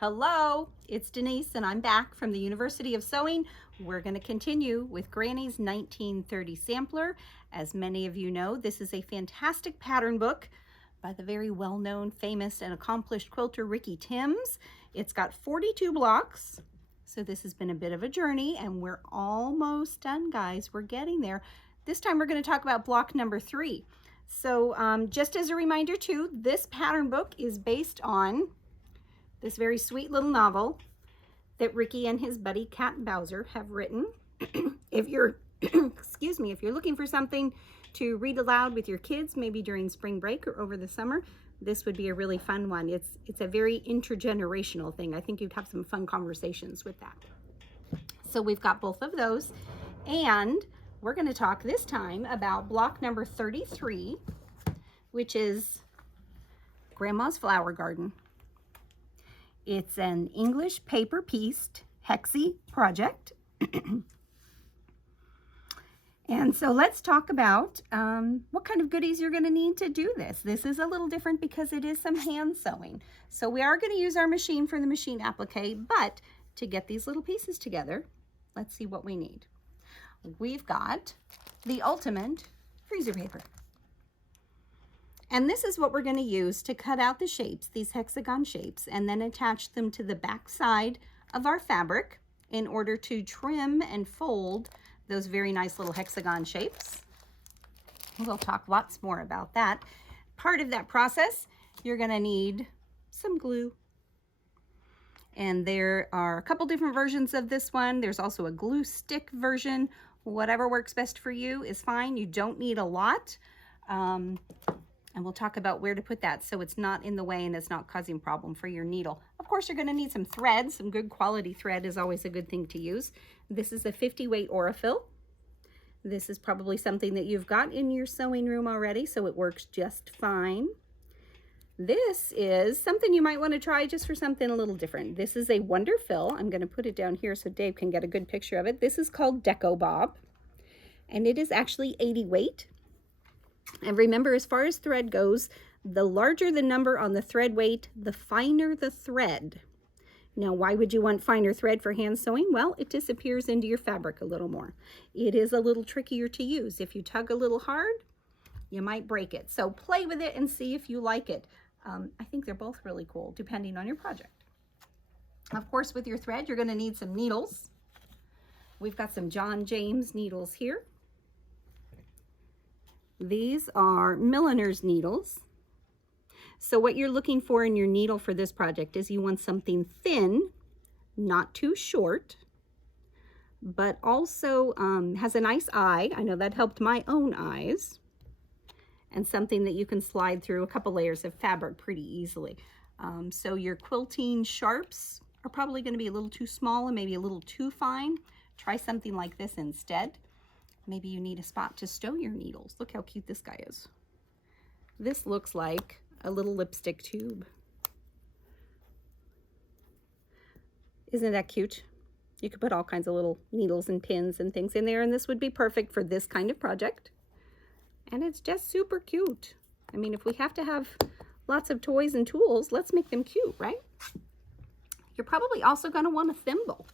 Hello, it's Denise and I'm back from the University of Sewing. We're going to continue with Granny's 1930 Sampler. As many of you know, this is a fantastic pattern book by the very well-known, famous, and accomplished quilter Ricky Timms. It's got 42 blocks, so this has been a bit of a journey and we're almost done, guys. We're getting there. This time we're going to talk about block number 3. So just as a reminder too, this pattern book is based on this very sweet little novel that Ricky and his buddy Cat Bowser have written. If you're, excuse me, if you're looking for something to read aloud with your kids, maybe during spring break or over the summer, this would be a really fun one. It's a very intergenerational thing. I think you'd have some fun conversations with that. So we've got both of those, and we're going to talk this time about block number 33, which is Grandma's Flower Garden. It's an English paper-pieced hexie project. And so let's talk about what kind of goodies you're going to need to do this. This is a little different because it is some hand sewing. So we are going to use our machine for the machine applique, but to get these little pieces together, let's see what we need. We've got the ultimate freezer paper. And this is what we're going to use to cut out the shapes, these hexagon shapes, and then attach them to the back side of our fabric in order to trim and fold those very nice little hexagon shapes. We'll talk lots more about that. Part of that process, you're going to need some glue. And there are a couple different versions of this one. There's also a glue stick version. Whatever works best for you is fine. You don't need a lot. And we'll talk about where to put that so it's not in the way and it's not causing problem for your needle. Of course, you're going to need some thread. Some good quality thread is always a good thing to use. This is a 50 weight Aurifil. This is probably something that you've got in your sewing room already, so it works just fine. This is something you might want to try just for something a little different. This is a Wonder Fill. I'm going to put it down here so Dave can get a good picture of it. This is called Deco Bob, and it is actually 80 weight. And remember, as far as thread goes, the larger the number on the thread weight, the finer the thread. Now, why would you want finer thread for hand sewing? Well, it disappears into your fabric a little more. It is a little trickier to use. If you tug a little hard, you might break it. So play with it and see if you like it. I think they're both really cool, depending on your project. Of course, with your thread, you're going to need some needles. We've got some John James needles here. These are milliner's needles. So what you're looking for in your needle for this project is you want something thin, not too short, but also has a nice eye. I know that helped my own eyes. And something that you can slide through a couple layers of fabric pretty easily. So your quilting sharps are probably going to be a little too small and maybe a little too fine. Try something like this instead. Maybe you need a spot to stow your needles. Look how cute this guy is. This looks like a little lipstick tube. Isn't that cute? You could put all kinds of little needles and pins and things in there, and this would be perfect for this kind of project. And it's just super cute. I mean, if we have to have lots of toys and tools, let's make them cute, right? You're probably also going to want a thimble.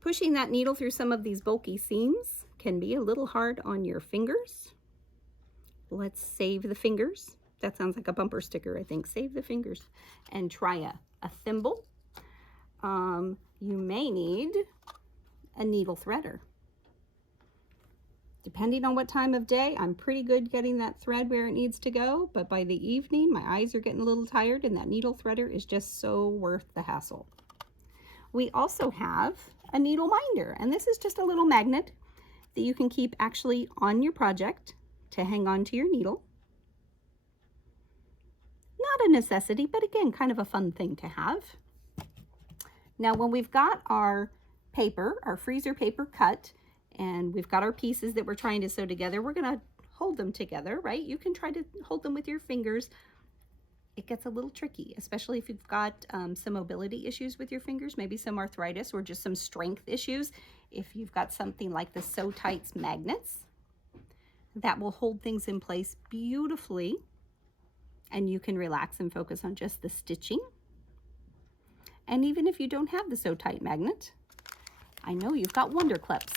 Pushing that needle through some of these bulky seams can be a little hard on your fingers. Let's save the fingers. That sounds like a bumper sticker, I think. Save the fingers and try a thimble. You may need a needle threader. Depending on what time of day, I'm pretty good getting that thread where it needs to go, but by the evening, my eyes are getting a little tired and that needle threader is just so worth the hassle. We also have a needle minder, and this is just a little magnet that you can keep actually on your project to hang on to your needle. Not a necessity, but again, kind of a fun thing to have. Now, when we've got our paper, our freezer paper cut, and we've got our pieces that we're trying to sew together, we're going to hold them together, right? You can try to hold them with your fingers. It gets a little tricky, especially if you've got some mobility issues with your fingers, maybe some arthritis or just some strength issues. If you've got something like the Sew Tights magnets, that will hold things in place beautifully, and you can relax and focus on just the stitching. And even if you don't have the Sew Tight magnet, I know you've got Wonder Clips.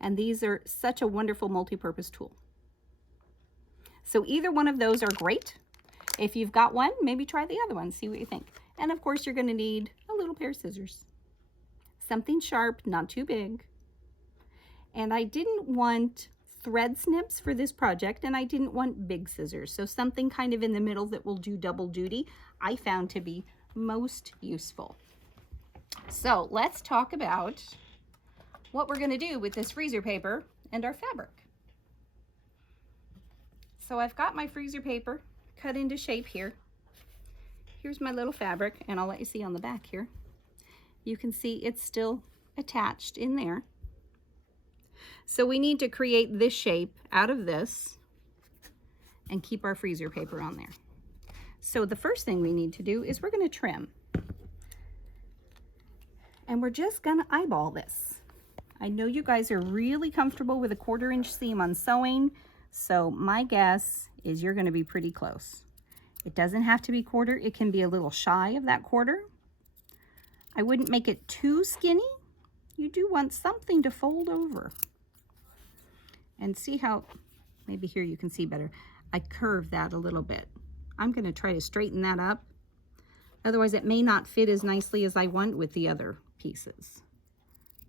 And these are such a wonderful multi-purpose tool. So either one of those are great. If you've got one, maybe try the other one, see what you think. And of course, you're going to need a little pair of scissors. Something sharp, not too big. And I didn't want thread snips for this project, and I didn't want big scissors. So something kind of in the middle that will do double duty, I found to be most useful. So let's talk about what we're going to do with this freezer paper and our fabric. So I've got my freezer paper cut into shape here. Here's my little fabric, and I'll let you see on the back here. You can see it's still attached in there. So we need to create this shape out of this and keep our freezer paper on there. So the first thing we need to do is we're going to trim. And we're just going to eyeball this. I know you guys are really comfortable with a 1/4 inch seam on sewing, so my guess is you're going to be pretty close. It doesn't have to be 1/4, it can be a little shy of that 1/4. I wouldn't make it too skinny. You do want something to fold over. And see how, maybe here you can see better, I curved that a little bit. I'm going to try to straighten that up. Otherwise it may not fit as nicely as I want with the other pieces.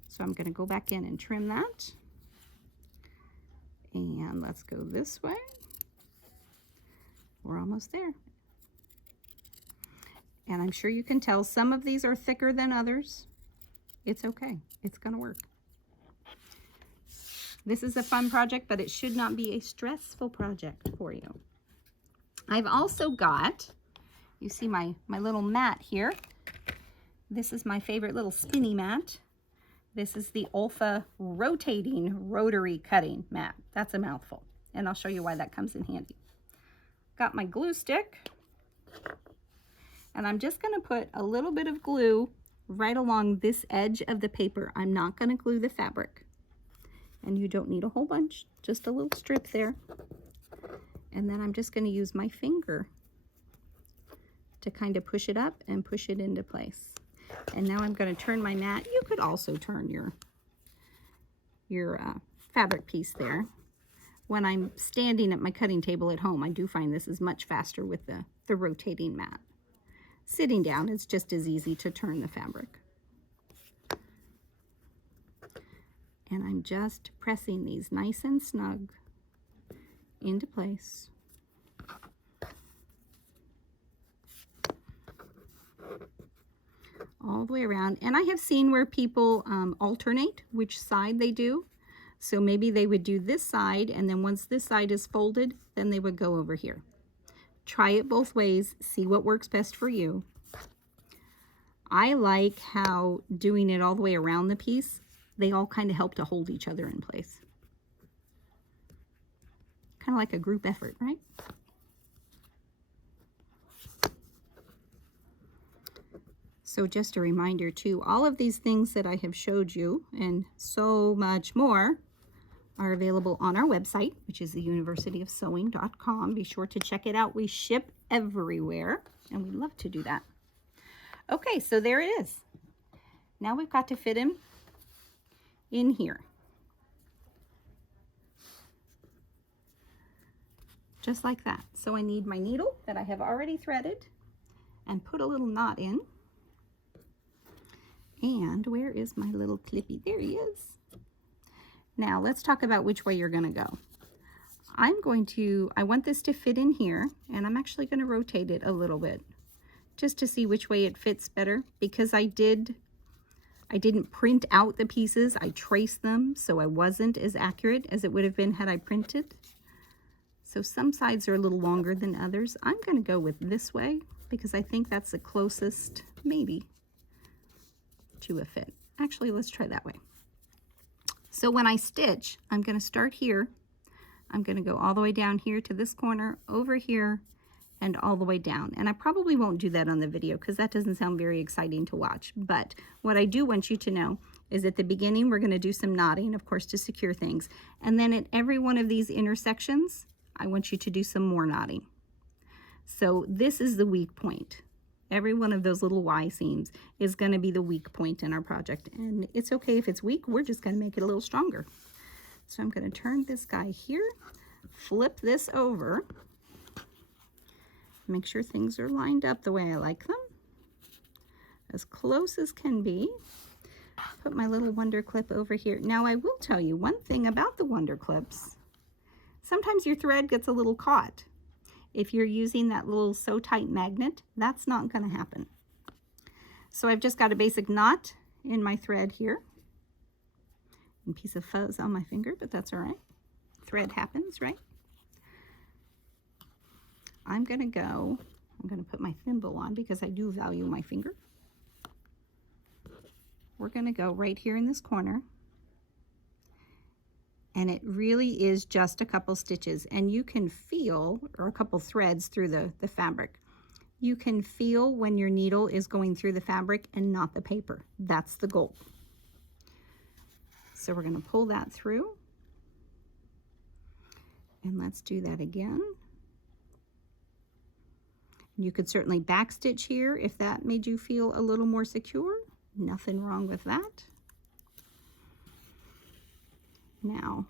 So I'm going to go back in and trim that. And let's go this way. We're almost there. And I'm sure you can tell some of these are thicker than others. It's okay. It's going to work. This is a fun project, but it should not be a stressful project for you. I've also got, you see my little mat here. This is my favorite little spinny mat. This is the Olfa rotating rotary cutting mat. That's a mouthful, and I'll show you why that comes in handy. Got my glue stick, and I'm just going to put a little bit of glue right along this edge of the paper. I'm not going to glue the fabric, and you don't need a whole bunch, just a little strip there. And then I'm just going to use my finger to kind of push it up and push it into place. And now I'm going to turn my mat. You could also turn your fabric piece there. When I'm standing at my cutting table at home, I do find this is much faster with the rotating mat. Sitting down, it's just as easy to turn the fabric. And I'm just pressing these nice and snug into place. All the way around. And I have seen where people alternate which side they do. So maybe they would do this side, and then once this side is folded, then they would go over here. Try it both ways, see what works best for you. I like how doing it all the way around the piece, they all kind of help to hold each other in place. Kind of like a group effort, right? So just a reminder too, all of these things that I have showed you and so much more are available on our website, which is theuniversityofsewing.com. Be sure to check it out. We ship everywhere, and we love to do that. Okay, so there it is. Now we've got to fit him in here. Just like that. So I need my needle that I have already threaded and put a little knot in. And where is my little clippy? There he is. Now let's talk about which way you're going to go. I want this to fit in here, and I'm actually going to rotate it a little bit just to see which way it fits better, because I didn't print out the pieces. I traced them, so I wasn't as accurate as it would have been had I printed. So some sides are a little longer than others. I'm going to go with this way because I think that's the closest, maybe, to a fit. Actually, let's try that way. So when I stitch, I'm going to start here. I'm going to go all the way down here to this corner, over here, and all the way down. And I probably won't do that on the video because that doesn't sound very exciting to watch. But what I do want you to know is at the beginning, we're going to do some knotting, of course, to secure things. And then at every one of these intersections, I want you to do some more knotting. So this is the weak point. Every one of those little Y seams is going to be the weak point in our project. And it's okay if it's weak, we're just going to make it a little stronger. So I'm going to turn this guy here, flip this over, make sure things are lined up the way I like them, as close as can be. Put my little wonder clip over here. Now I will tell you one thing about the wonder clips. Sometimes your thread gets a little caught. If you're using that little sew tight magnet, that's not going to happen. So I've just got a basic knot in my thread here. A piece of fuzz on my finger, but that's all right. Thread happens, right? I'm going to put my thimble on because I do value my finger. We're going to go right here in this corner. And it really is just a couple stitches, and you can feel, or a couple threads through the fabric. You can feel when your needle is going through the fabric and not the paper. That's the goal. So we're going to pull that through. And let's do that again. You could certainly backstitch here if that made you feel a little more secure. Nothing wrong with that. Now,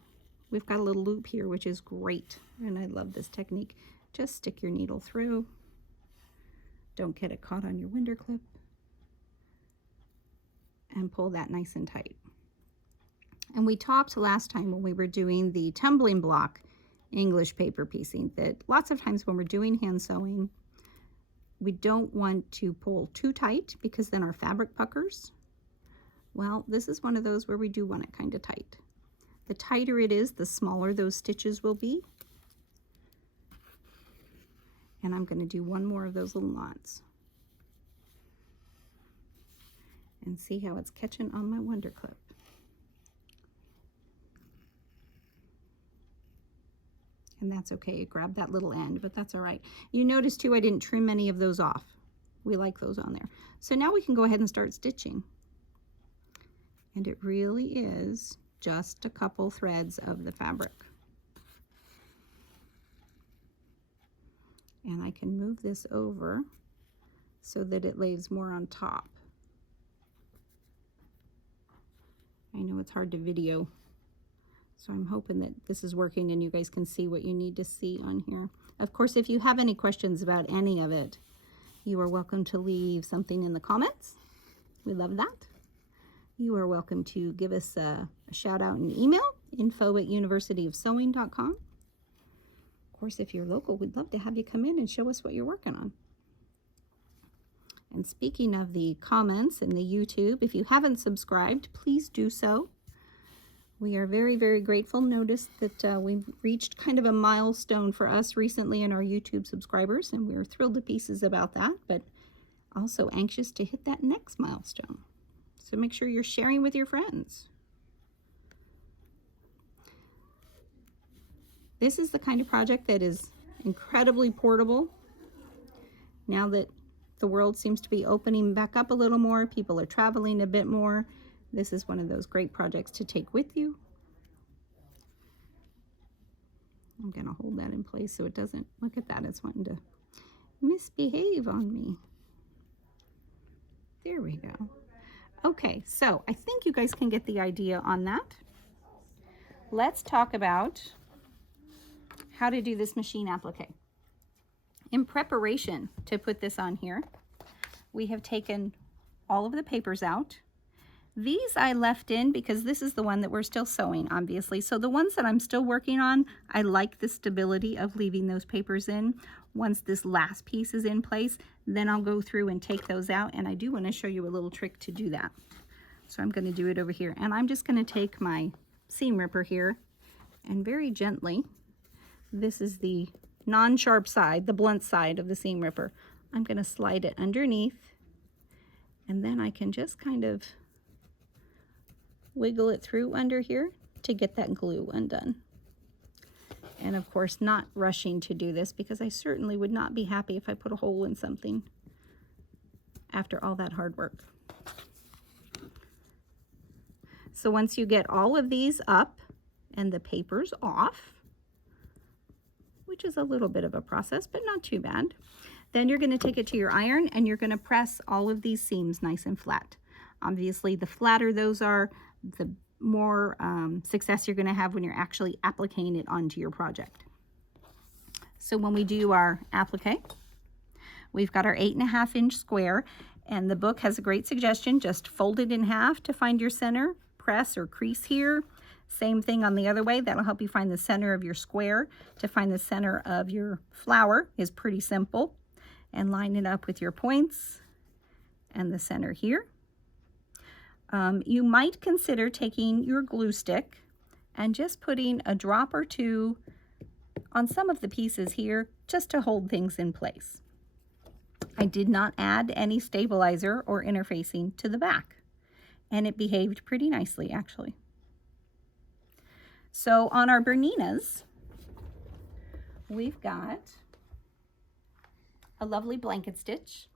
we've got a little loop here, which is great, and I love this technique. Just stick your needle through. Don't get it caught on your winder clip. And pull that nice and tight. And we talked last time when we were doing the tumbling block English paper piecing that lots of times when we're doing hand sewing, we don't want to pull too tight because then our fabric puckers. Well, this is one of those where we do want it kind of tight. The tighter it is, the smaller those stitches will be. And I'm going to do one more of those little knots. And see how it's catching on my wonder clip. And that's okay, it grabbed that little end, but that's all right. You notice too, I didn't trim any of those off. We like those on there. So now we can go ahead and start stitching. And it really is just a couple threads of the fabric. And I can move this over so that it lays more on top. I know it's hard to video, so I'm hoping that this is working and you guys can see what you need to see on here. Of course, if you have any questions about any of it, you are welcome to leave something in the comments. We love that. You are welcome to give us a shout out and email, info@universityofsewing.com. Of course, if you're local, we'd love to have you come in and show us what you're working on. And speaking of the comments and the YouTube, if you haven't subscribed, please do so. We are very, very grateful. Notice that we've reached kind of a milestone for us recently in our YouTube subscribers, and we're thrilled to pieces about that, but also anxious to hit that next milestone. So make sure you're sharing with your friends. This is the kind of project that is incredibly portable. Now that the world seems to be opening back up a little more, people are traveling a bit more, this is one of those great projects to take with you. I'm going to hold that in place so it doesn't, look at that, it's wanting to misbehave on me. There we go. Okay, so I think you guys can get the idea on that. Let's talk about how to do this machine applique. In preparation to put this on here, we have taken all of the papers out. These I left in because this is the one that we're still sewing, obviously. So the ones that I'm still working on, I like the stability of leaving those papers in. Once this last piece is in place, then I'll go through and take those out. And I do want to show you a little trick to do that. So I'm going to do it over here. And I'm just going to take my seam ripper here and very gently, this is the non-sharp side, the blunt side of the seam ripper. I'm going to slide it underneath, and then I can just kind of wiggle it through under here to get that glue undone. And of course, not rushing to do this because I certainly would not be happy if I put a hole in something after all that hard work. So once you get all of these up and the papers off, which is a little bit of a process, but not too bad, Then you're going to take it to your iron and you're going to press all of these seams nice and flat. Obviously, the flatter those are, the more success you're going to have when you're actually appliquing it onto your project. So when we do our applique, we've got our 8.5 inch square, and the book has a great suggestion. Just fold it in half to find your center, press or crease here. Same thing on the other way. That'll help you find the center of your square. To find the center of your flower is pretty simple. And line it up with your points and the center here. You might consider taking your glue stick and just putting a drop or two on some of the pieces here just to hold things in place. I did not add any stabilizer or interfacing to the back, and it behaved pretty nicely actually. So on our Berninas, we've got a lovely blanket stitch.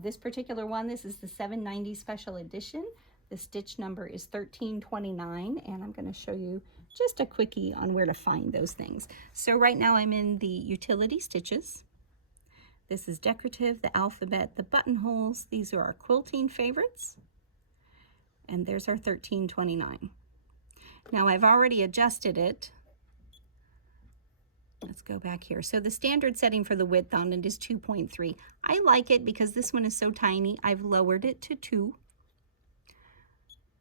This particular one, this is the 790 special edition. The stitch number is 1329, and I'm going to show you just a quickie on where to find those things. So right now I'm in the utility stitches. This is decorative, the alphabet, the buttonholes. These are our quilting favorites. And there's our 1329. Now I've already adjusted it. Let's go back here. So the standard setting for the width on it is 2.3. I like it because this one is so tiny. I've lowered it to 2.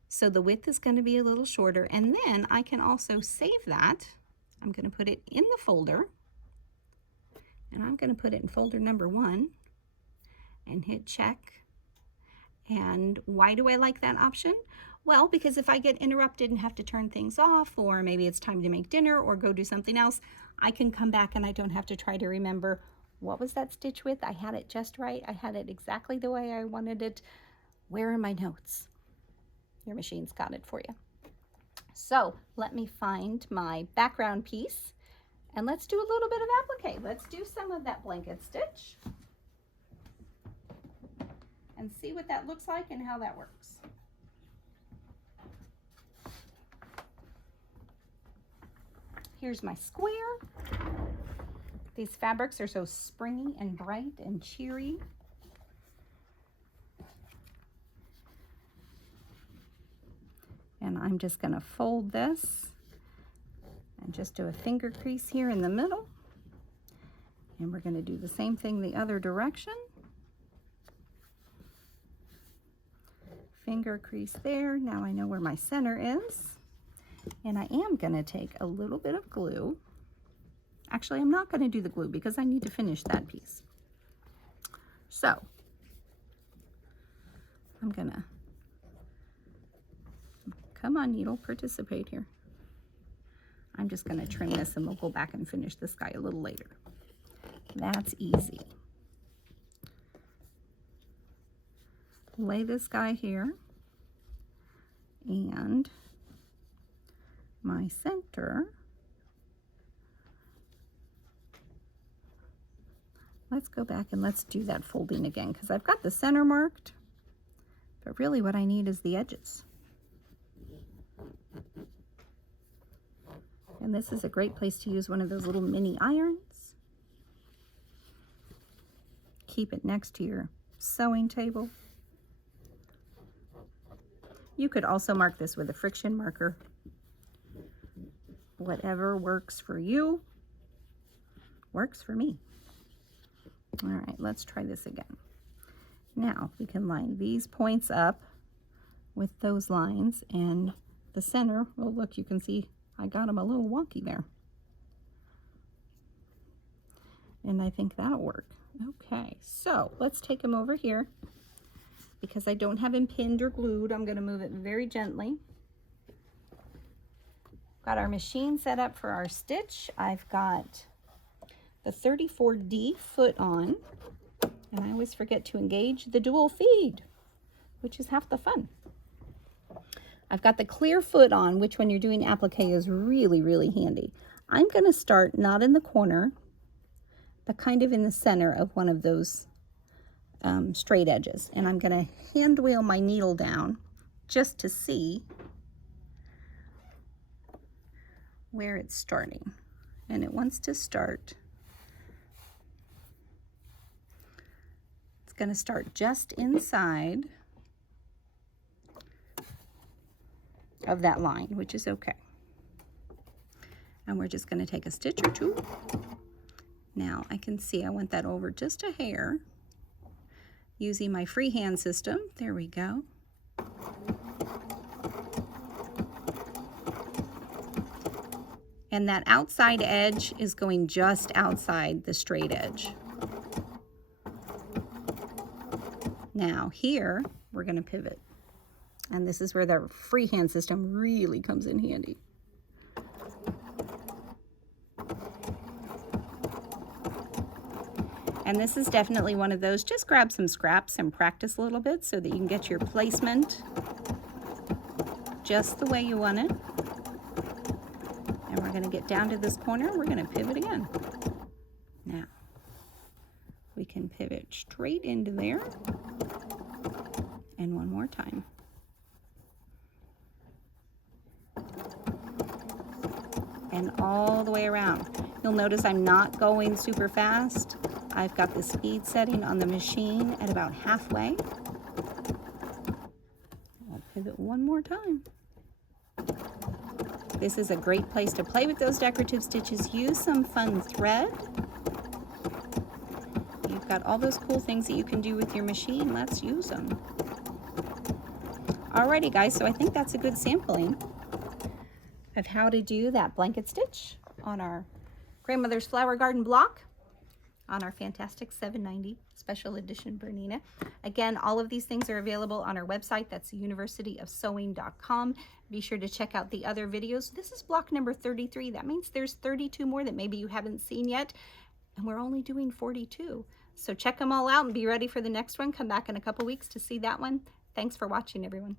So the width is going to be a little shorter. And then I can also save that. I'm going to put it in the folder. And I'm going to put it in folder number 1 and hit check. And why do I like that option? Well, because if I get interrupted and have to turn things off, or maybe it's time to make dinner or go do something else, I can come back and I don't have to try to remember what was that stitch width. I had it just right. I had it exactly the way I wanted it. Where are my notes? Your machine's got it for you. So let me find my background piece and let's do a little bit of applique. Let's do some of that blanket stitch and see what that looks like and how that works. Here's my square. These fabrics are so springy and bright and cheery. And I'm just going to fold this and just do a finger crease here in the middle. And we're going to do the same thing the other direction. Finger crease there. Now I know where my center is. And I am going to take a little bit of glue. Actually, I'm not going to do the glue because I need to finish that piece. So I'm going to, come on needle, participate here. I'm just going to trim this and we'll go back and finish this guy a little later. That's easy. Lay this guy here, and my center, let's go back and let's do that folding again, because I've got the center marked, but really what I need is the edges. And this is a great place to use one of those little mini irons. Keep it next to your sewing table. You could also mark this with a friction marker. Whatever works for you works for me. All right, let's try this again. Now we can line these points up with those lines, and the center, well, look, you can see I got them a little wonky there. And I think that'll work. Okay, so let's take them over here. Because I don't have them pinned or glued, I'm going to move it very gently. Got our machine set up for our stitch. I've got the 34D foot on, and I always forget to engage the dual feed, which is half the fun. I've got the clear foot on, which when you're doing applique is really, really handy. I'm going to start not in the corner, but kind of in the center of one of those straight edges. And I'm going to hand wheel my needle down just to see where it's starting. And it wants to start going to start just inside of that line, which is okay. And we're just going to take a stitch or two. Now I can see I went that over just a hair using my freehand system. There we go. And that outside edge is going just outside the straight edge. Now here, we're going to pivot. And this is where the freehand system really comes in handy. And this is definitely one of those, just grab some scraps and practice a little bit so that you can get your placement just the way you want it. And we're going to get down to this corner, we're going to pivot again. Now, we can pivot straight into there. And one more time. And all the way around. You'll notice I'm not going super fast. I've got the speed setting on the machine at about halfway. I'll pivot one more time. This is a great place to play with those decorative stitches. Use some fun thread. You've got all those cool things that you can do with your machine. Let's use them. Alrighty guys, so I think that's a good sampling of how to do that blanket stitch on our Grandmother's Flower Garden block on our fantastic 790 special edition Bernina. Again, all of these things are available on our website. That's universityofsewing.com. Be sure to check out the other videos. This is block number 33. That means there's 32 more that maybe you haven't seen yet, and we're only doing 42. So check them all out and be ready for the next one. Come back in a couple weeks to see that one. Thanks for watching, everyone.